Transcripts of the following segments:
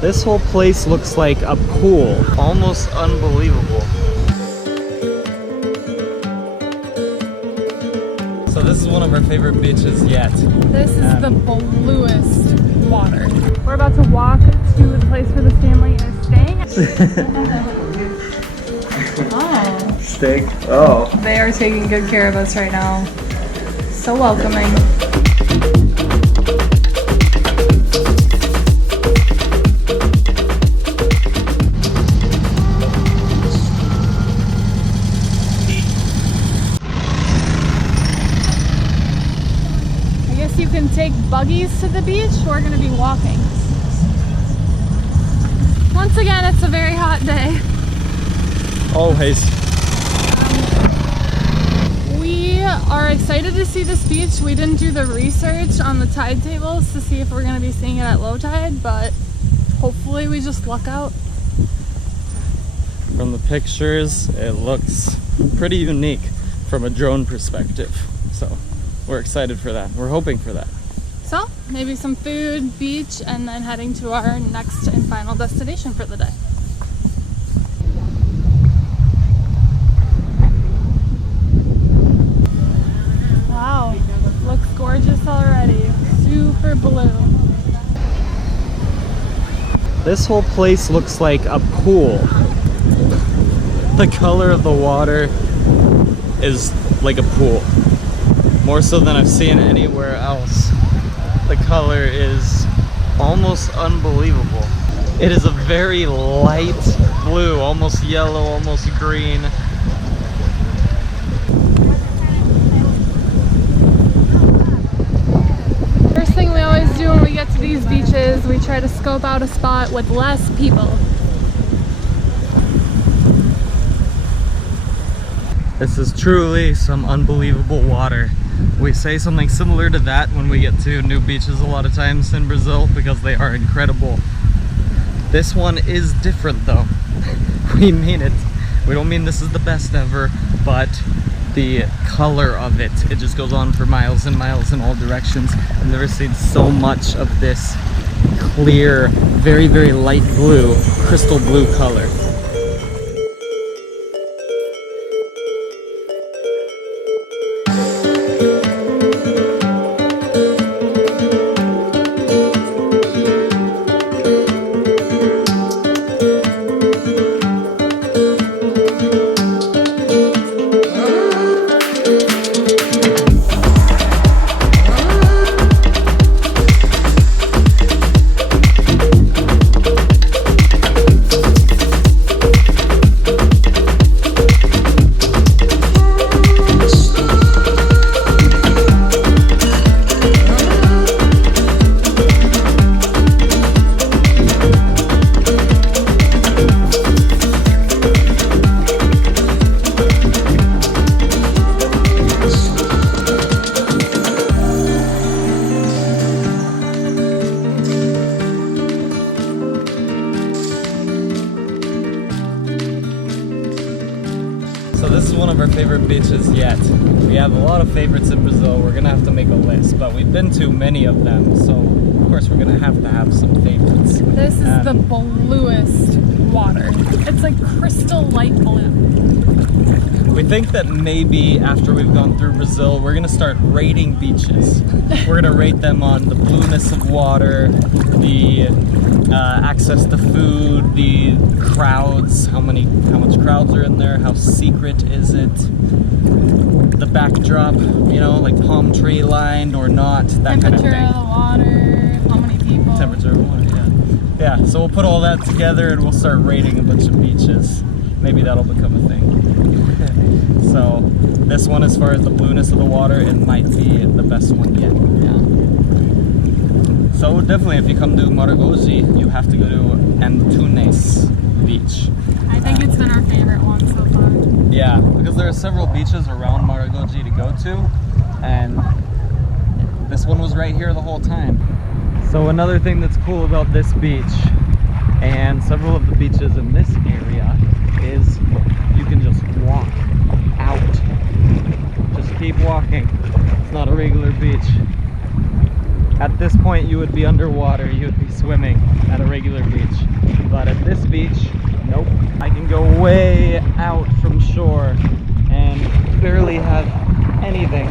This whole place looks like a pool. Almost unbelievable. So this is one of our favorite beaches yet. This is the bluest water. We're about to walk to the place where the family is staying. Oh. Steak. Oh. They are taking good care of us right now. So welcoming. You can take buggies to the beach. We're going to be walking. Once again, it's a very hot day. Always. We are excited to see this beach. We didn't do the research on the tide tables to see if we're going to be seeing it at low tide, but hopefully we just luck out. From the pictures, it looks pretty unique from a drone perspective. So we're excited for that. We're hoping for that. So maybe some food, beach, and then heading to our next and final destination for the day. Wow, looks gorgeous already. Super blue. This whole place looks like a pool. The color of the water is like a pool. More so than I've seen anywhere else. The color is almost unbelievable. It is a very light blue, almost yellow, almost green. First thing we always do when we get to these beaches, we try to scope out a spot with less people. This is truly some unbelievable water. We say something similar to that when we get to new beaches a lot of times in Brazil because they are incredible. This one is different though. We mean it. We don't mean this is the best ever, but the color of it, it just goes on for miles and miles in all directions. I've never seen so much of this clear, very, very light blue, crystal blue color. So this is one of our favorite beaches yet. We have a lot of favorites in Brazil. We're gonna have to make a list, but we've been to many of them, so of course we're gonna have some favorites. This is the bluest water. It's like crystal light blue. We think that maybe after we've gone through Brazil, we're gonna start rating beaches. We're gonna rate them on the blueness of water, the access to food, the crowds, how much crowds are in there, how secret is it, the backdrop, you know, like palm tree lined or not, that kind of thing. Temperature of the water, how many people. Temperature of the water, yeah. Yeah, so we'll put all that together and we'll start rating a bunch of beaches. Maybe that'll become a thing. So this one, as far as the blueness of the water, it might be the best one yet. Yeah. So definitely, if you come to Maragogi, you have to go to Antunes Beach. I think it's been our favorite one so far. Yeah, because there are several beaches around Maragogi to go to, and this one was right here the whole time. So another thing that's cool about this beach, and several of the beaches in this area, is you can just walk out. Just keep walking. It's not a regular beach. At this point you would be underwater, you would be swimming at a regular beach. But at this beach, nope. I can go way out from shore and barely have anything.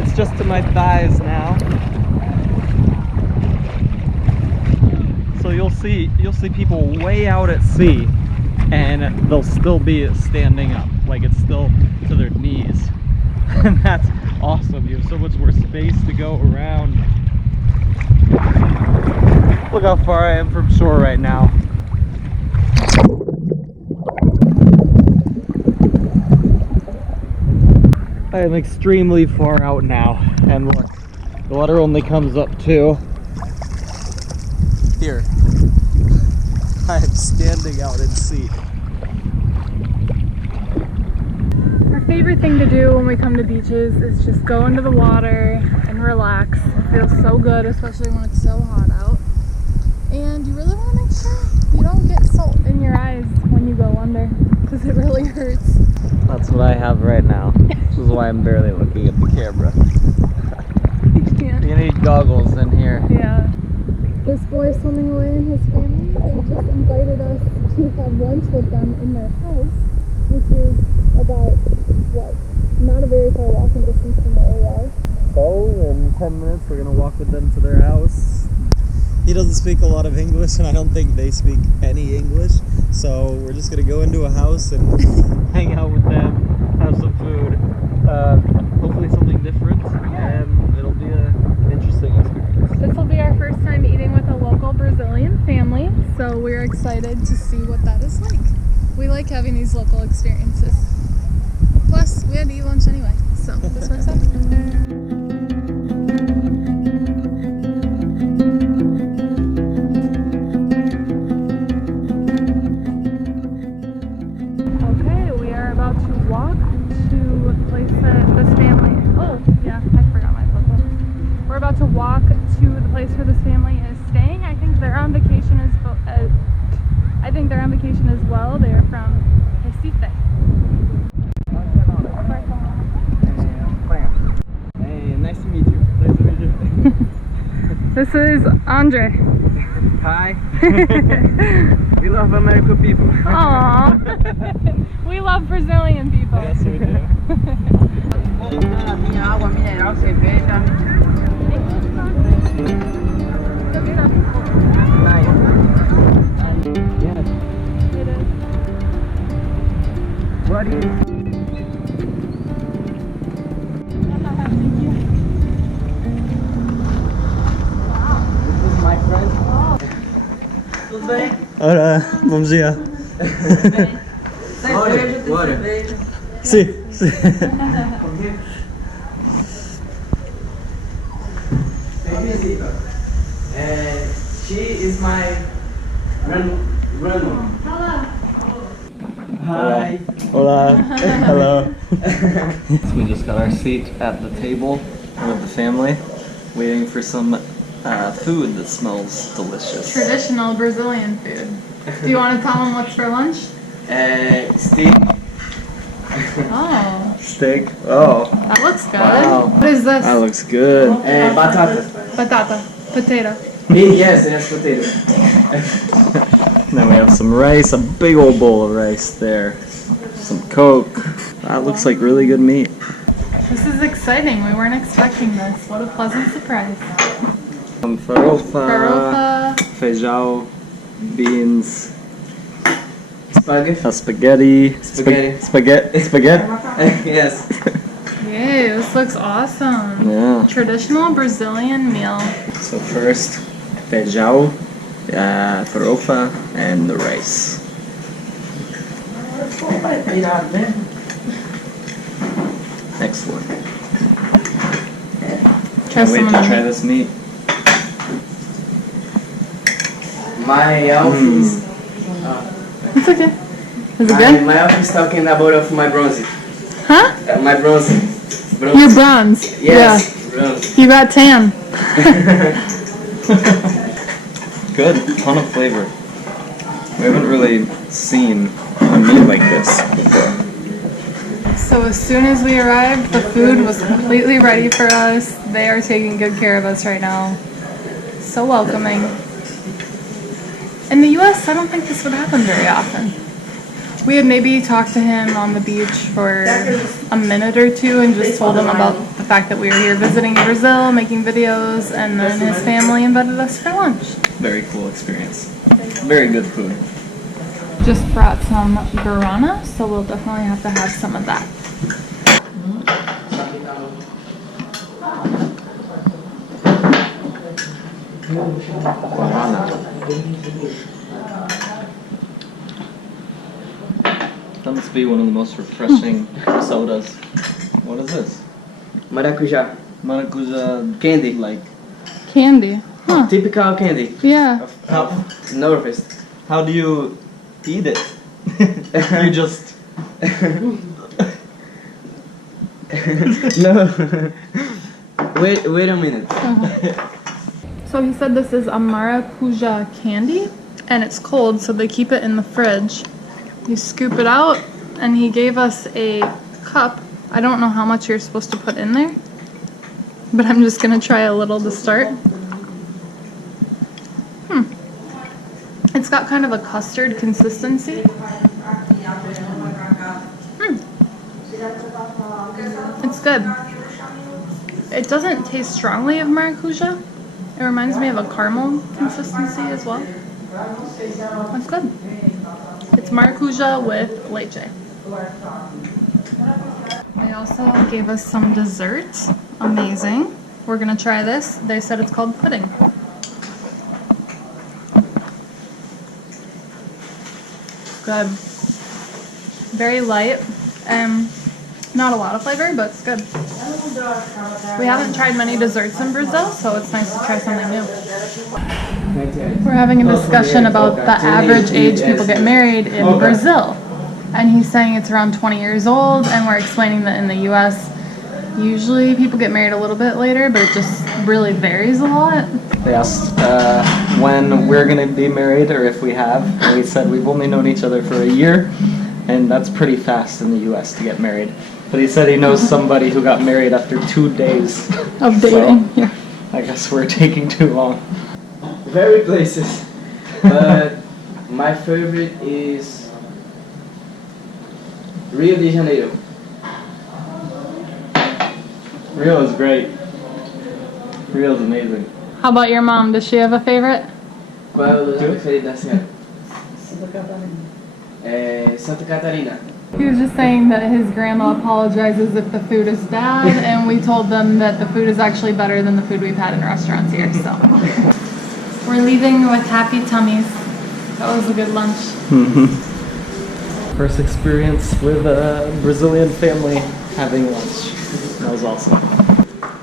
It's just to my thighs now. So you'll see people way out at sea and they'll still be standing up, like it's still to their knees. And that's awesome. You have so much more space to go around. Look how far I am from shore right now. I am extremely far out now, and look, the water only comes up to here. I am standing out at sea. Our favorite thing to do when we come to beaches is just go into the water and relax. It feels so good, especially when it's so hot out. And you really want to make sure you don't get salt in your eyes when you go under, because it really hurts. That's what I have right now. This is why I'm barely looking at the camera. You need goggles in here. Yeah. This boy is swimming away and his family, they just invited us to have lunch with them in their house, which is about, what, not a very far walking distance from where we are. So, in 10 minutes we're going to walk with them to their house. He doesn't speak a lot of English, and I don't think they speak any English, so we're just going to go into a house and hang out with them, have some food, hopefully something different, and it'll be an interesting experience. This will be our first time eating with a local Brazilian family, so we're excited to see what that is like. We like having these local experiences. Plus, we had to eat lunch anyway, so this works out. Okay, we are about to walk to the place that this family... Oh, yeah, I forgot my football. We're about to walk to the place where this family is staying. I think they're on vacation as well. They are from Recife. Hey, nice to meet you. Nice to meet you. This is Andre. Hi. We love American people. Aww. We love Brazilian people. Yes, we do. Minha água mineral, cerveja. Nice. Yes. It is. What is? Thank you. This is my friend. Tudo bem? Ora, bom dia. Cerveja, tem Bora. cerveja. Sim, sim. She is my grandma. Hi. Hola. Hello. So we just got our seat at the table with the family, waiting for some food that smells delicious. Traditional Brazilian food. Do you want to tell them what's for lunch? Steak. Oh, Steak. Oh. that looks good. Wow. What is this? That looks good. Batata. Batata. Potato. Yes, potato. Then we have some rice, a big old bowl of rice there. Some Coke. That looks like really good meat. This is exciting. We weren't expecting this. What a pleasant surprise. Some farofa, Farofa. feijão, beans, Spaghetti. spaghetti. Yes. Yay, this looks awesome. Yeah. Traditional Brazilian meal. So first, feijão, farofa, and the rice. Excellent. Can't wait to try this meat. My elf is... It's okay. Is it good? My elf is talking about of my bronze. Huh? My bronze. Your bronze. Yes, bronze. Yeah. You got tan. Good, ton of flavor. We haven't really seen a meat like this before. So as soon as we arrived, the food was completely ready for us. They are taking good care of us right now. So welcoming. In the US, I don't think this would happen very often. We had maybe talked to him on the beach for a minute or two and just told him about the fact that we were here visiting Brazil, making videos, and then his family invited us for lunch. Very cool experience. Very good food. Just brought some guarana, so we'll definitely have to have some of that. That must be one of the most refreshing sodas. What is this? Maracujá. Maracuja Candy. like. Candy. Huh. Typical candy. Yeah. How, Northwest. how do you eat it? You just. No. Wait a minute. So he said this is a maracuja candy, and it's cold, so they keep it in the fridge. You scoop it out, and he gave us a cup. I don't know how much you're supposed to put in there, but I'm just gonna try a little to start. It's got kind of a custard consistency. It's good. It doesn't taste strongly of maracuja. It reminds me of a caramel consistency as well. That's good. It's maracuja with leche. They also gave us some desserts. Amazing. We're gonna try this. They said it's called pudding. Good. Very light. Not a lot of flavor, but it's good. We haven't tried many desserts in Brazil, so it's nice to try something new. We're having a discussion about the average age people get married in Brazil. And he's saying it's around 20 years old, and we're explaining that in the US, usually people get married a little bit later, but it just really varies a lot. They asked when we're gonna be married or if we have, and we said we've only known each other for a year, and that's pretty fast in the US to get married. But he said he knows somebody who got married after 2 days Of dating, yeah. I guess we're taking too long. Very places. But my favorite is Rio de Janeiro. Rio is great. Rio is amazing. How about your mom? Does she have a favorite? Qual é o lugar preferido da senhora? Santa Catarina. He was just saying that his grandma apologizes if the food is bad, and we told them that the food is actually better than the food we've had in restaurants here, so. We're leaving with happy tummies. That was a good lunch. First experience with a Brazilian family having lunch. That was awesome.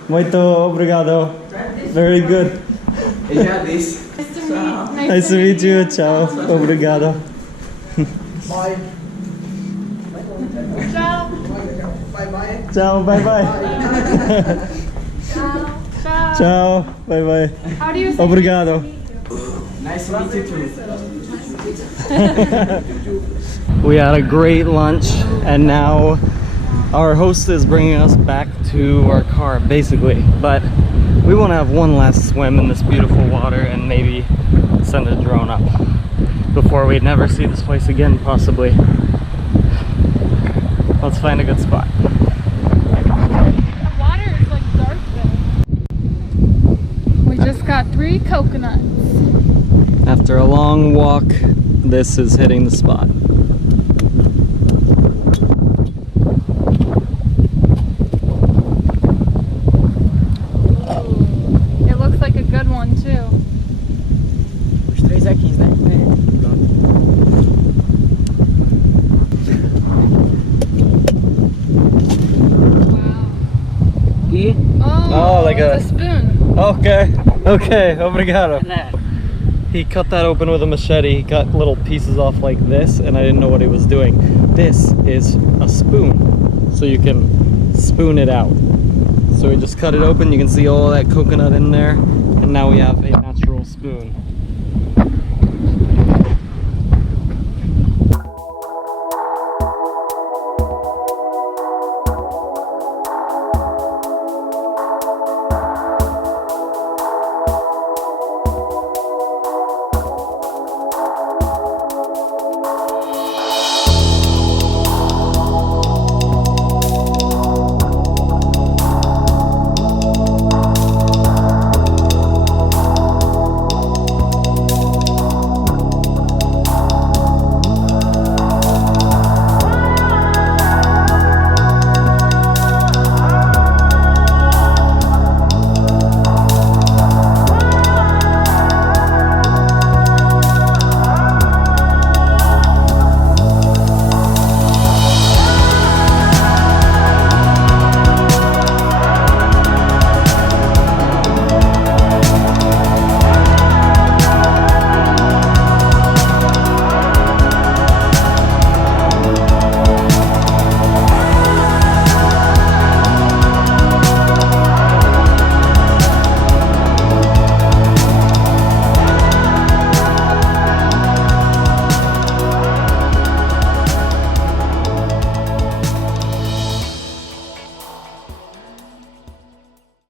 Muito obrigado. Very good. Eu já disse. Nice to meet you. Ciao. Obrigado. Bye. Ciao. Bye bye. Ciao. Bye bye. Ciao. Ciao. Ciao. Bye bye. How do you say Obrigado. Nice to meet you too. We had a great lunch, and now our host is bringing us back to our car, basically. But we want to have one last swim in this beautiful water and maybe send a drone up before we'd never see this place again, possibly. Let's find a good spot. The water is like dark there. We just got 3 coconuts. After a long walk, this is hitting the spot. It looks like a good one too. Os 3 aqui, né? Oh, like it's a spoon. Okay, okay, obrigado. He cut that open with a machete. He cut little pieces off like this, and I didn't know what he was doing. This is a spoon, so you can spoon it out. So we just cut it open. You can see all that coconut in there, and now we have a